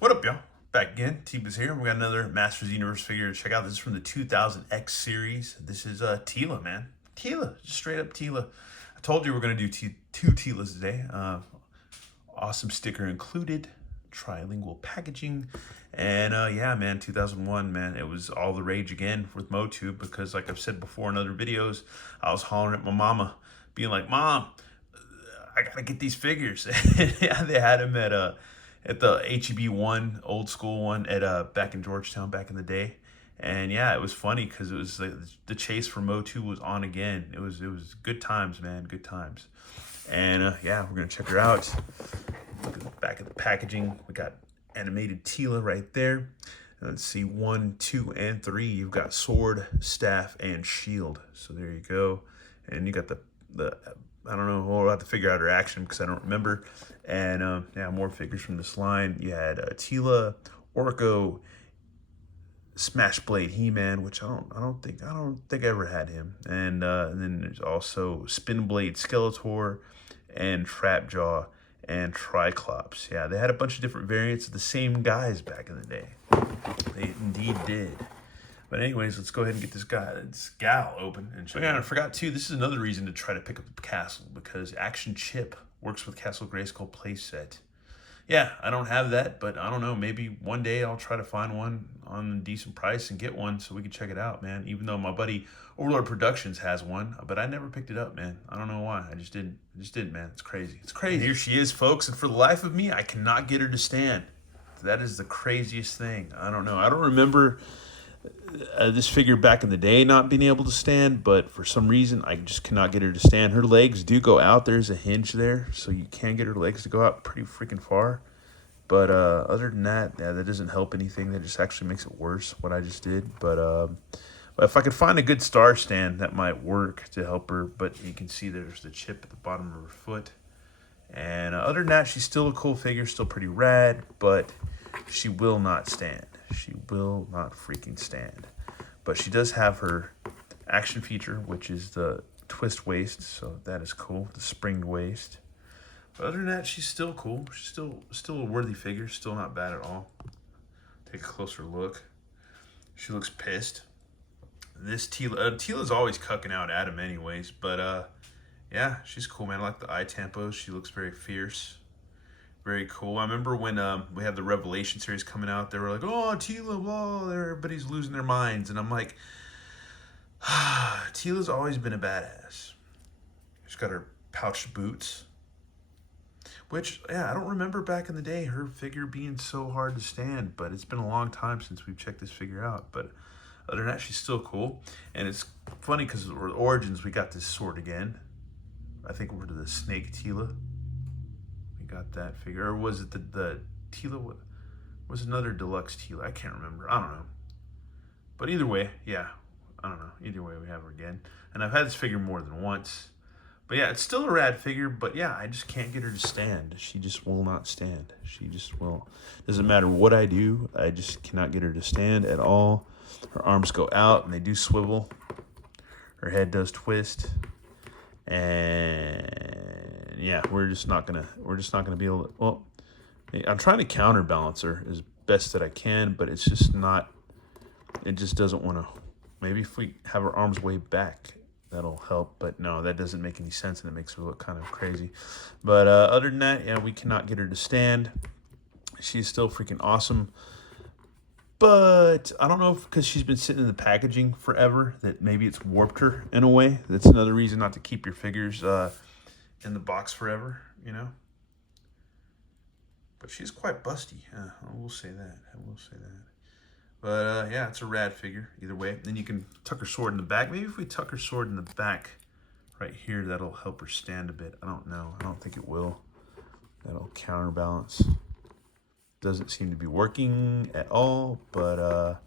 What up, y'all? Back again. Teela's here. We got another Masters Universe figure to check out. This is from the 2000X series. This is Teela, man. Teela, just straight up Teela. I told you we're gonna do two Teelas today. Awesome sticker included, trilingual packaging, and yeah, man, 2001, man, it was all the rage again with MoTube because, like I've said before in other videos, I was hollering at my mama, being like, "Mom, I gotta get these figures." Yeah, they had them at the HEB1 old school one at back in Georgetown back in the day. And yeah, it was funny because it was like the chase for Mo2 was on again. It was good times, man, good times. And yeah, we're gonna check her out. Look at the back of the packaging. We got animated Teela right there. Let's see, 1, 2, and 3. You've got sword, staff, and shield. So there you go. And you got the I don't know, we'll have to figure out her action because I don't remember. And yeah, more figures from this line. You had Teela, Orko, Smash Blade He-Man, which I don't think I ever had him. And then there's also Spin Blade Skeletor and Trapjaw and Triclops. Yeah, they had a bunch of different variants of the same guys back in the day. They indeed did. But anyways, let's go ahead and get this gal open. And yeah, I forgot too, this is another reason to try to pick up the Castle, because Action Chip works with Castle Grayskull playset. Yeah, I don't have that, but I don't know, maybe one day I'll try to find one on a decent price and get one so we can check it out, man. Even though my buddy Overlord Productions has one, but I never picked it up, man. I don't know why. I just didn't, man. It's crazy. It's crazy. And here she is, folks, and for the life of me, I cannot get her to stand. That is the craziest thing. I don't know. I don't remember this figure back in the day not being able to stand, but for some reason I just cannot get her to stand. Her legs do go out. There's a hinge there, so you can get her legs to go out pretty freaking far. But other than that, yeah, that doesn't help anything. That just actually makes it worse, what I just did. But if I could find a good star stand, that might work to help her. But you can see there's the chip at the bottom of her foot. And other than that, she's still a cool figure, still pretty rad, but she will not stand. She will not freaking stand. But she does have her action feature, which is the twist waist, so that is cool, the springed waist. But other than that, she's still cool. She's still a worthy figure, still not bad at all. Take a closer look. She looks pissed. This Teela's always cucking out at him anyways, but yeah, she's cool, man. I like the eye tampos. She looks very fierce. Very cool. I remember when we had the Revelation series coming out, they were like, "Oh, Teela, blah," everybody's losing their minds. And I'm like, Teela's always been a badass. She's got her pouched boots, which, yeah, I don't remember back in the day her figure being so hard to stand, but it's been a long time since we've checked this figure out. But other than that, she's still cool. And it's funny because of Origins, we got this sword again. I think we're to the Snake Teela. Got that figure, or was it the Teela? Was another deluxe Teela? I can't remember. I don't know. But either way, yeah, I don't know. Either way, we have her again, and I've had this figure more than once. But yeah, it's still a rad figure. But yeah, I just can't get her to stand. She just will not stand. She just will. Doesn't matter what I do. I just cannot get her to stand at all. Her arms go out and they do swivel. Her head does twist, and yeah, we're just not gonna be able to. Well, I'm trying to counterbalance her as best that I can, but it's just not. It just doesn't want to. Maybe if we have her arms way back, that'll help. But no, that doesn't make any sense, and it makes her look kind of crazy. But other than that, yeah, we cannot get her to stand. She's still freaking awesome. But I don't know if because she's been sitting in the packaging forever that maybe it's warped her in a way. That's another reason not to keep your figures in the box forever, you know. But she's quite busty. I will say that. I will say that. But yeah, it's a rad figure either way. Then you can tuck her sword in the back. Maybe if we tuck her sword in the back right here, that'll help her stand a bit. I don't know. I don't think it will. That'll counterbalance. Doesn't seem to be working at all. But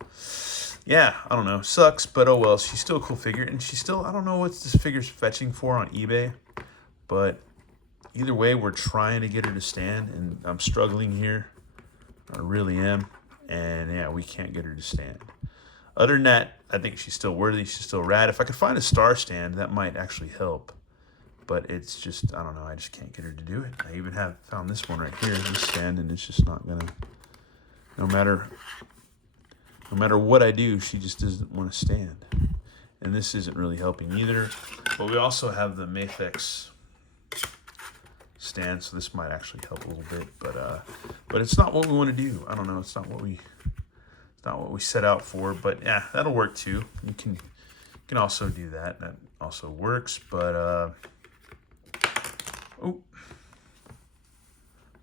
yeah, I don't know. Sucks, but oh well. She's still a cool figure. And she's still, I don't know what this figure's fetching for on eBay. But either way, we're trying to get her to stand, and I'm struggling here. I really am. And yeah, we can't get her to stand. Other than that, I think she's still worthy. She's still rad. If I could find a star stand, that might actually help. But it's just, I don't know. I just can't get her to do it. I even have found this one right here, this stand, and it's just not going to no matter what I do, she just doesn't want to stand. And this isn't really helping either. But we also have the Mafex stand, so this might actually help a little bit. But it's not what we want to do. I don't know. It's not what we set out for. But yeah, that'll work too. You can also do that. That also works. But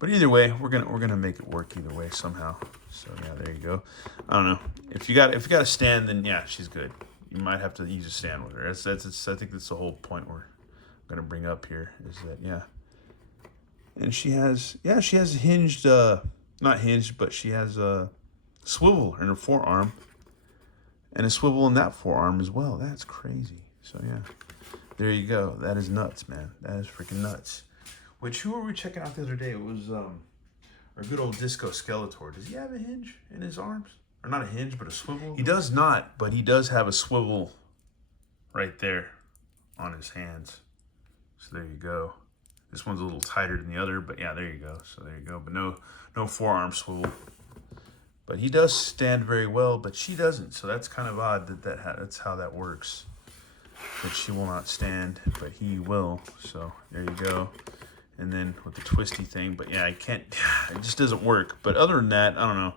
but either way, we're gonna make it work either way somehow. So yeah, there you go. I don't know. If you got a stand, then yeah, she's good. You might have to use a stand with her. I think that's the whole point we're gonna bring up here, is that yeah. And she has hinged, not hinged, but she has a swivel in her forearm, and a swivel in that forearm as well. That's crazy. So yeah, there you go. That is nuts, man. That is freaking nuts. Which, who were we checking out the other day? It was our good old Disco Skeletor. Does he have a hinge in his arms? Or not a hinge, but a swivel? He does not, but he does have a swivel right there on his hands. So there you go. This one's a little tighter than the other, but yeah, there you go. So there you go. But no forearm swivel. But he does stand very well, but she doesn't. So that's kind of odd that's how that works. That she will not stand, but he will. So there you go. And then with the twisty thing, but yeah, it just doesn't work. But other than that, I don't know.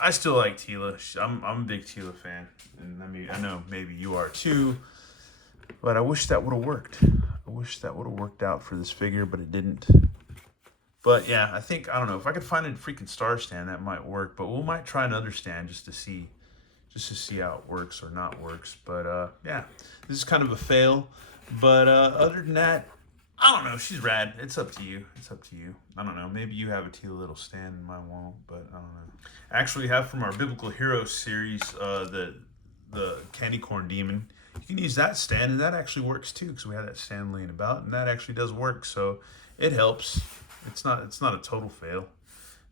I still like Teela. I'm a big Teela fan, and I know maybe you are too. But I wish that would have worked. I wish that would have worked out for this figure, but it didn't. But yeah, I don't know, if I could find a freaking star stand, that might work. But we might try another stand just to see how it works or not works. But yeah, this is kind of a fail. But other than that, I don't know. She's rad. It's up to you. I don't know. Maybe you have a Teela little stand and mine won't, but I don't know. I actually have from our Biblical Heroes series, the Candy Corn Demon. You can use that stand, and that actually works too, because we have that stand laying about, and that actually does work. So it helps. It's not a total fail.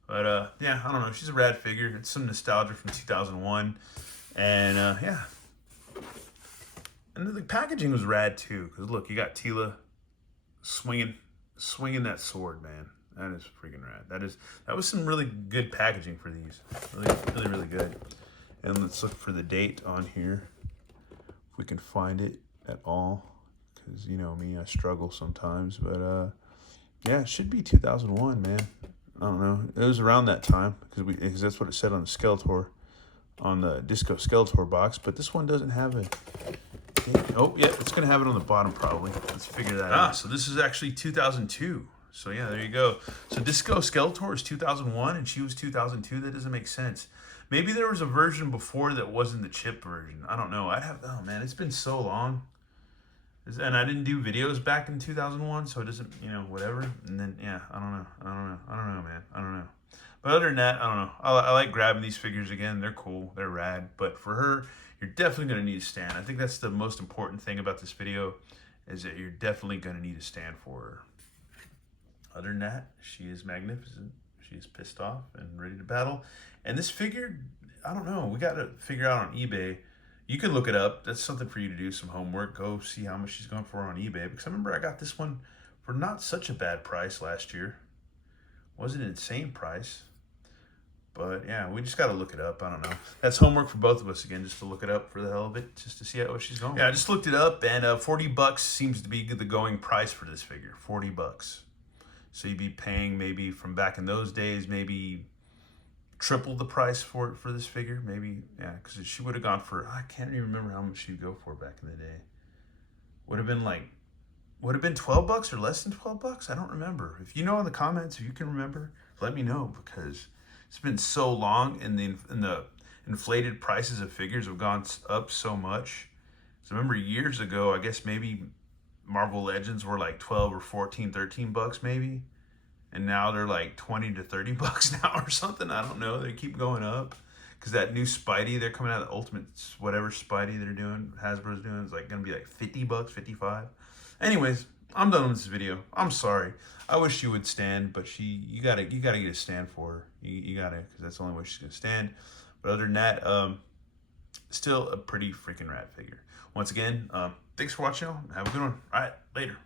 But yeah, I don't know. She's a rad figure. It's some nostalgia from 2001, and yeah. And the packaging was rad too, because look, you got Teela swinging that sword, man. That is freaking rad. That was some really good packaging for these. Really good. And let's look for the date on here, if we can find it at all, because you know me, I struggle sometimes. But yeah, it should be 2001, man. I don't know. It was around that time, because that's what it said on the Skeletor, on the Disco Skeletor box. But this one doesn't have a. Oh, yeah, it's going to have it on the bottom probably. Let's figure that out. So this is actually 2002. So yeah, there you go. So Disco Skeletor is 2001 and she was 2002. That doesn't make sense. Maybe there was a version before that wasn't the chip version. I don't know. Oh man, it's been so long. And I didn't do videos back in 2001, so it doesn't, whatever. And then, yeah, I don't know, man. I don't know. But other than that, I don't know. I like grabbing these figures again. They're cool. They're rad. But for her, you're definitely going to need a stand. I think that's the most important thing about this video, is that you're definitely going to need a stand for her. Other than that, she is magnificent. She is pissed off and ready to battle. And this figure, I don't know. We got to figure out on eBay. You can look it up. That's something for you to do, some homework. Go see how much she's going for on eBay. Because I remember I got this one for not such a bad price last year. Wasn't an insane price. But yeah, we just got to look it up. I don't know. That's homework for both of us again, just to look it up for the hell of it, just to see what she's going. Yeah, I just looked it up, and $40 seems to be the going price for this figure. $40. So you'd be paying maybe from back in those days, maybe triple the price for this figure. Maybe, yeah, because she would have gone for, I can't even remember how much she'd go for back in the day. Would have been $12 or less than $12? I don't remember. If you know in the comments, if you can remember, let me know, because it's been so long, and the inflated prices of figures have gone up so much. So I remember years ago, I guess maybe Marvel Legends were like 12 or 14, $13 maybe. And now they're like 20 to $30 now or something. I don't know. They keep going up. Because that new Spidey, they're coming out of the Ultimate, whatever Spidey they're doing, Hasbro's doing, is like going to be like $50, 55. Anyways, I'm done with this video. I'm sorry. I wish you would stand, but you gotta get a stand for her. You gotta, because that's the only way she's gonna stand. But other than that, still a pretty freaking rad figure. Once again, thanks for watching. Have a good one. All right, later.